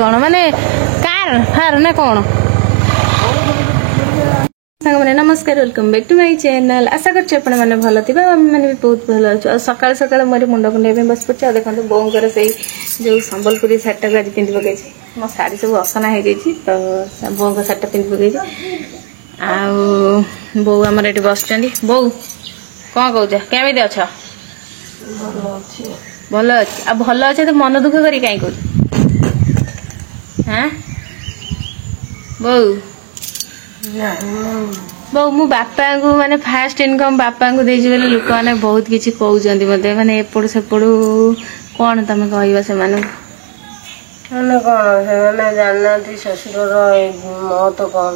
कौन माने कार फार ना कौन मैंने नमस्कार welcome back to my channel आशा कर मैंने भल थी मैंने भी बहुत भल अच्छे सकाल सकाल मोर मुंड कुंडे बस पड़े देखो बोर से जो संबलपुरी शार्टा को आज पिंधि पकई मो शाढ़ी सब असना हो जाइए तो बोर शार्टा पिंधि पकई बो आमर ये बस बो कौन कौच केमी अच्छ भल अच्छे आ भल अच्छे तो मन दुख करी कहीं कौच हाँ बो बहु मु बापा को माने फास्ट इनकम बापा को देजी बोले लोक मैंने बहुत किसी कहते मत माने एपड़ सेपड़ कौन तुम कह से मैंने कौन से जानना शशुर मत कौन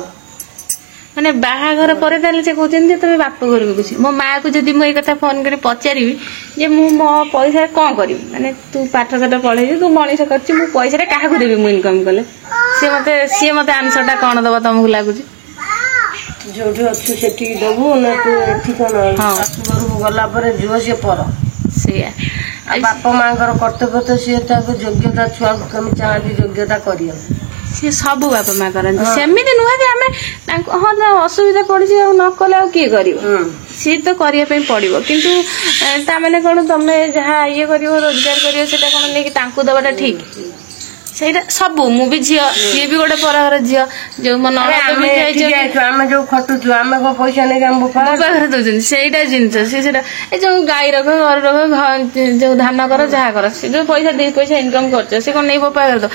माने बाहाघर पर से कहते तुम बाप घर को खुशी मो माँ को जब मुझे कथा फोन कर पचारि जे मु मो पैसा कौन करी माने तू पाठ साठ पढ़े तू मनीष कर पैसा क्या देवी मुझे इनकम कले सी मत आंसरटा कौन दब तुमको लगुच जो अच्छु से दबू ना तू एठी कौन गला झुओ सी पर बापा माँ कर्तव्य तो सी योग्यता छुआ कमी चाहती योग्यता कर सी सब बापा माँ करते सेमती नुह कि हाँ असुविधा पड़ी न कले किए कर सी तो करने पड़ो किंतु ताने कौन तुम जहाँ ये कर रोजगार कर कौन नहीं दबाटा ठीक ସେଇଟା ସବୁ ମୁଁ ବି ଝିଅ ସିଏ ବି ଗୋଟେ ପରଘର ଝିଅ ଯୋଉ ମୋ ନଣନ୍ଦ ବି ଯାଇଛୁ ଆମେ ଯୋଉ ଖଟୁଛୁ ଆମେ କଣ ପଇସା ନେଇକି ଆମ ଘରେ ଦଉଛନ୍ତି ସେଇଟା ଜିନିଷ ସେ ସେଟା ଏ ଯୋଉ ଗାଈ ରଖ ଘର ରଖ ଯୋଉ ଧାନ କର ଯାହା କର ସେ ଯୋଉ ପଇସା ଦି ପଇସା ଇନକମ କରୁଛ ସେ କଣ ନେଇ ବୋପା ଘର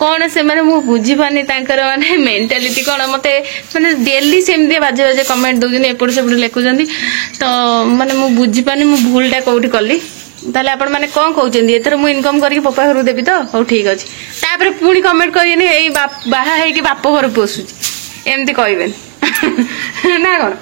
କଣ ସେମାନେ ମୁଁ ବୁଝିପାରୁନି ତାଙ୍କର ମାନେ ମେଣ୍ଟାଲିଟି କଣ ମତେ ମାନେ ଡେଲି ସେମିତି ବାଜେ ବାଜେ କମେଣ୍ଟ ଦଉଛନ୍ତି ଏପଟ ସେପଟ ଲେଖୁଛନ୍ତି ତ ମାନେ ମୁଁ ବୁଝିପାରୁନି ମୁଁ ଭୁଲଟା କୋଉଠି କଲି ताले आपण माने कौन कहते एथर मुझे इनकम करके पपा घर देवी तो हो ठीक अच्छे तापर पुणी कमेंट करेनि यही बाहा है बाप घर पोषुची एमती कहबे ना कौन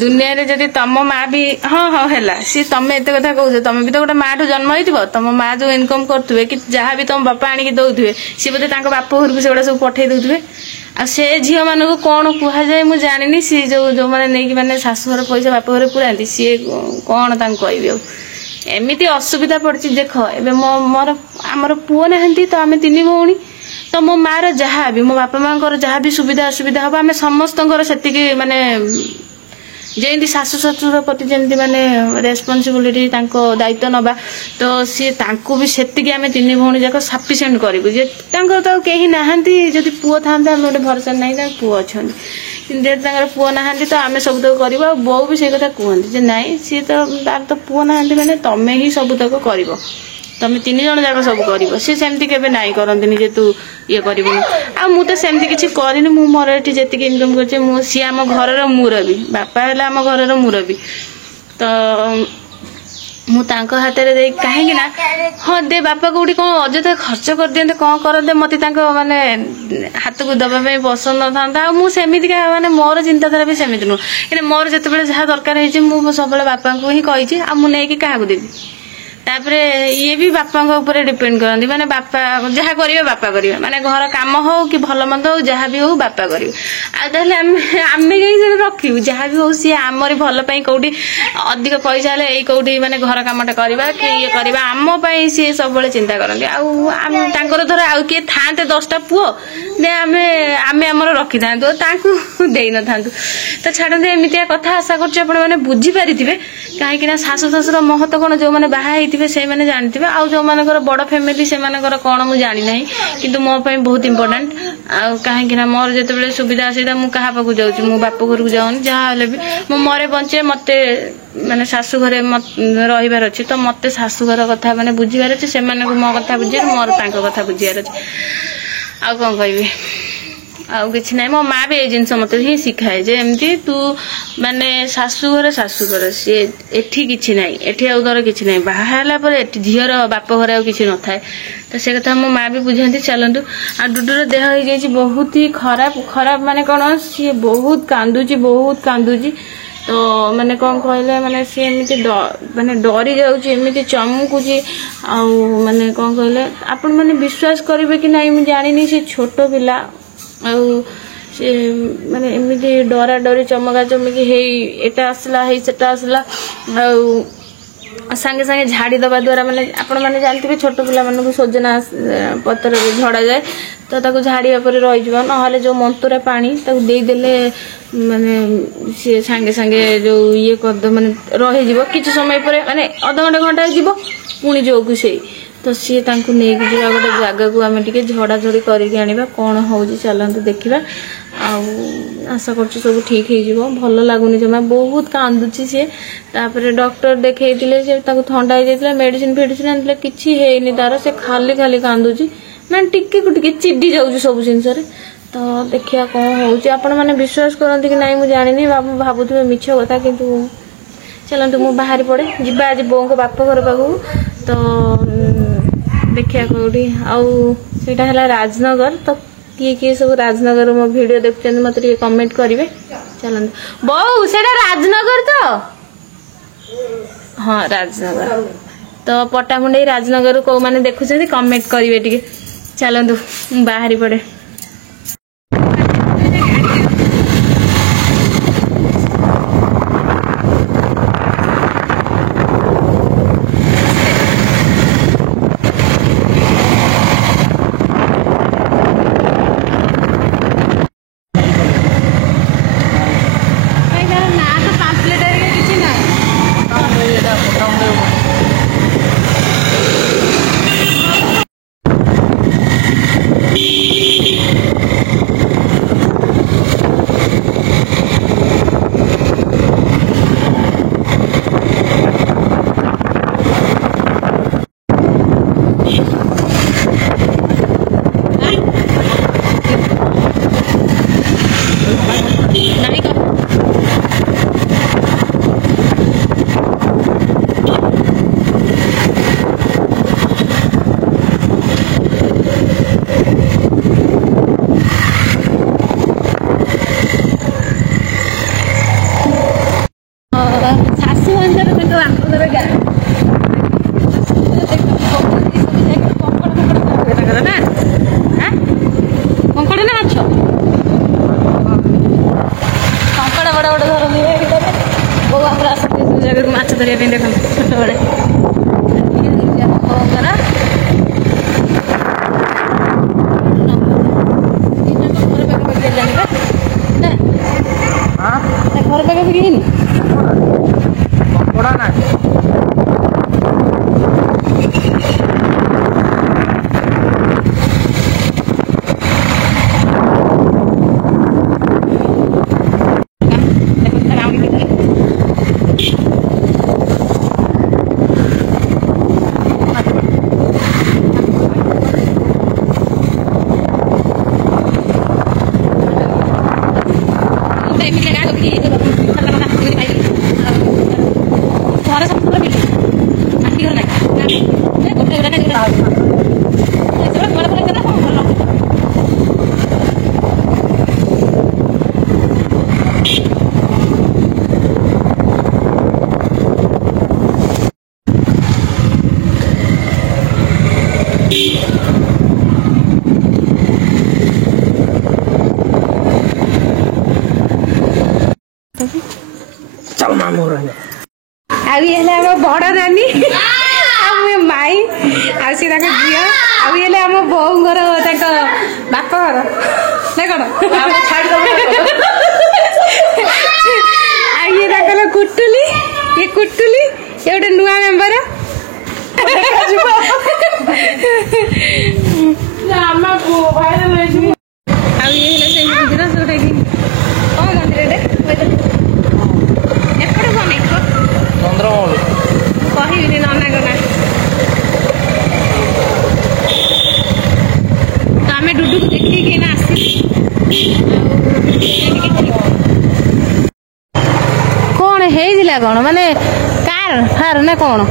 दुनिया रे जदि तम माँ भी हाँ हाँ है सी तुम एत कथा कह तुम भी तो गोटे माँ ठू जन्म हो तुम माँ जो इनकम करुवे कि जहाँ भी तुम बापा आणिक दौथे सी बोधे बाप घर को सेगुड़ा सब पठे दौथे आ से झील मान को कौन कहुए मुझे जानी सी जो जो मैंने नहीं मैंने शाशुघर पैसा बाप घर पुराती सी कौन कहबी एमती असुविधा पड़ी देख ए मोर आमर पुओ ना तो आम तीन भौणी तो मो माँ जहाँ भी मो बापा माँ जहाँ भी सुविधा असुविधा हम आम समस्त से माने जमी शाशु शशुर प्रति जमी माने रेस्पॉन्सिबिलिटी दायित्व नबा तो सी भी से आम तीन भौणी जाक सफिसीयंट करूँ तो कहीं नहांती जदि पुओ था गोटे भरोसा ना पुओ अच्छा जेहेतु पुओ ना तो आम सब तक कर बो भी से कथा कहते नाई सी तो तार तो पुओ ना मैंने तुम्हें ही सब तक कर तुम तीन जन जाक सब कर सी सेमती केबे नाई करंतनी जे तू ये करबुनी आ मु तो सेमती किछि करिनि मु मोर एठी जेतिक इनकम करछे मु सी आम घरर मुरबी बापा हैला आम घरर मुरबी तो मु तांको हाथ रे दे काहे ना हाँ दे बापा कोठी कौन अजथा खर्च कर दियंते कौन करते मते तांको माने हाथ को दबा पे पसंद न था मु सेमिति का माने मोर चिंताधारा भी सेमिति नु कि मोर जते बेले जहा दरकार है मु सब बेले बापा को ही कहिछि आ मु नै कि काहा को देबी तापरे ये भी बापा ऊपर डिपेंड करती माने बापा जहाँ करेंगे बापा करेंगे माने घर काम हो कि भल मंद हो जहाँ भी हो बापा करेंगे आम कहीं रखू जहाँ भी हो सी आमरी भल कौटी अधिक पैसा हेल्ले यही कौटी माने घर कामटा करवा कि ये करवा आम सी सब चिंता करती आम धर आउ किए था 10टा पुओ दे आम रखी था दे न था तो छाड़ते एमतिया कथा आशा कर बुझीपारि कहीं शाशु शशुर महत्व कौन जो मैंने बाहा से मैंने जानते आउ जो मानकर बड़ फैमिली से मानकर कौन मुझे जानी ना किंतु मो पे बहुत इंपोर्टेंट आउ कहीं मोर जिते सुविधा असुविधा मुझे क्या पाक जाऊँ मो बाप घर को जाऊनी जहाँ भी मो मरे बंचे मत माने शाशु घरे रहीबार अच्छे तो मत शाशुघर कथा माने बुझीबार अच्छे से मो कथा बुझे मोर कथा बुझार अच्छे आउ कौन कहबी आउ कि ना मो माँ भी ये जिनस मत ही शिखाए जे एमती तू माने शाशुघर सी एठी किछि नाही एठी आउ दर किछि नाही बाहाला पर एठी झीर बाप घर आउ किछि न थाए तो से कथा मो माँ भी बुझाती चलतु आ डुडुर देह हो जाइए बहुत ही खराब खराब माने कौन सी बहुत कांदुची तो माने कौन कहले माने सी एमती माने डरी जाउची एमती चमकुची आउ माने कौन कहले आपण माने विश्वास करिवे कि नाही मु जानिनी से छोट पिला आउ से माने एमती डरा डरी चमका चमकी हे एटा आसला हे सेटा आसला आउ सागे सागे झाड़ी दबा द्वारा माने आपण माने जानथिबे छोट पिला मानकु सजना पत्र झड़ा जाए तो ताको झाड़िया पर रही जीव नहले जो मंतुरा पानी ताको दे देले माने से सागे सागे जो ये कर माने रही जीव किछ समय पर माने आधा घंटा घंटा जीव पुणी जो कुछ तो सी तांको नेक जीवा गोटे जगह को आम टे झड़ा झड़ी करके आनिबा कौन होउची चलंतु देखिबा आशा कर सब ठीक हो भल लगुनि जमा बहुत कांदुची सी तापर डॉक्टर देखैतिले से ताको ठंडा हो जाइतिला मेडिसिन फेडिसिन आनले किछि हेइनि तार से खाली खाली कांदुची मैं टिके को टिके चिड्डी जाउची सब जिंस रे तो देखिया कौन होउची आपण माने विश्वास करंती कि नाही मु जानिनी बाबू भाबुतबे मिछ कथा किंतु चलंतु मु बाहरी पड़े जिबा आज बों को बाप घर पाखु तो देखिया कोठी आउ सेटा हला राजनगर तो किए किए सब राजनगर मो वीडियो देखुछन मत रे कमेंट करिवे चलंतु बहु सेटा राजनगर तो हाँ राजनगर तो पट्टामुंडई राजनगर को माने देखुछन कमेंट करिवे टिके चलंतु बाहरी पड़े माछ धरिया देख छोट बड़े घर पाखे चल मामू रहे आउ ये बड़ नानी माई आ सी झी आउ ये आम बोर बाप घर ना कौन ये कुटुली ये गोटे नुआ मेम्बर कहबी नना गना तो आम डुडू को देखिए ना कौन है कौन माने कार फार ना कौन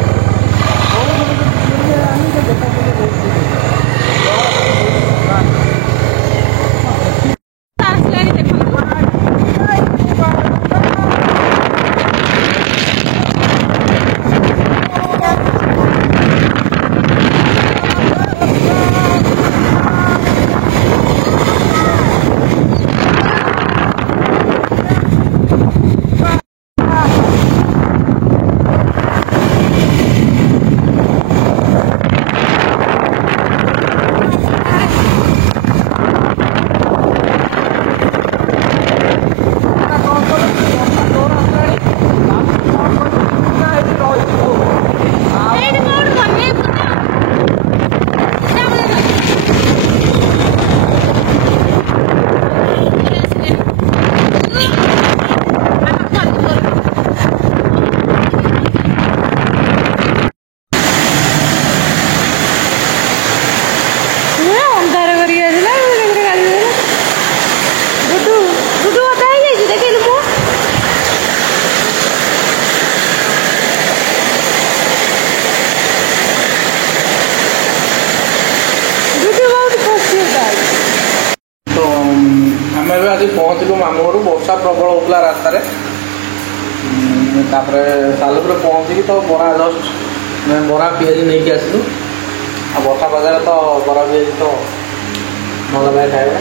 ଏବେ ଆଜି ପହଞ୍ଚିଲୁ ମାମୁଁ ଘରୁ। ବର୍ଷା ପ୍ରବଳ ହେଉଥିଲା ରାସ୍ତାରେ। ତାପରେ ସାଲେପୁରରେ ପହଞ୍ଚିକି ତ ବରା ଜଷ୍ଟ ବରା ପିଆଜି ନେଇକି ଆସିଲୁ। ଆଉ ବର୍ଷା ପାଗରେ ତ ବରା ପିଆଜି ତ ଭଲ ଲାଗେ ଖାଇବା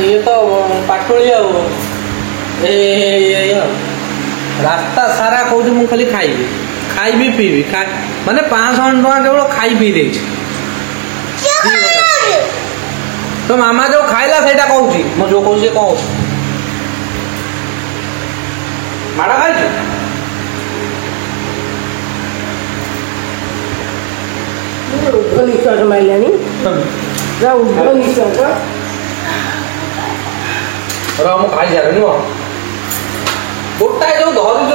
ଇଏ ତ ପାଟୁଳି ଆଉ ରାସ୍ତା ସାରା କହୁଛି ମୁଁ ଖାଲି ଖାଇବି ପିଇବି ମାନେ 500 ଟଙ୍କା କେବଳ ଖାଇ ପିଇ ଦେଇଛି। तो मामा जो खाइला सेटा कहूची मो जो कहूची कौन माड़ा खाई निश्वास माइलानी निश्वास खाई सारे नुह गोटाए जो धरुच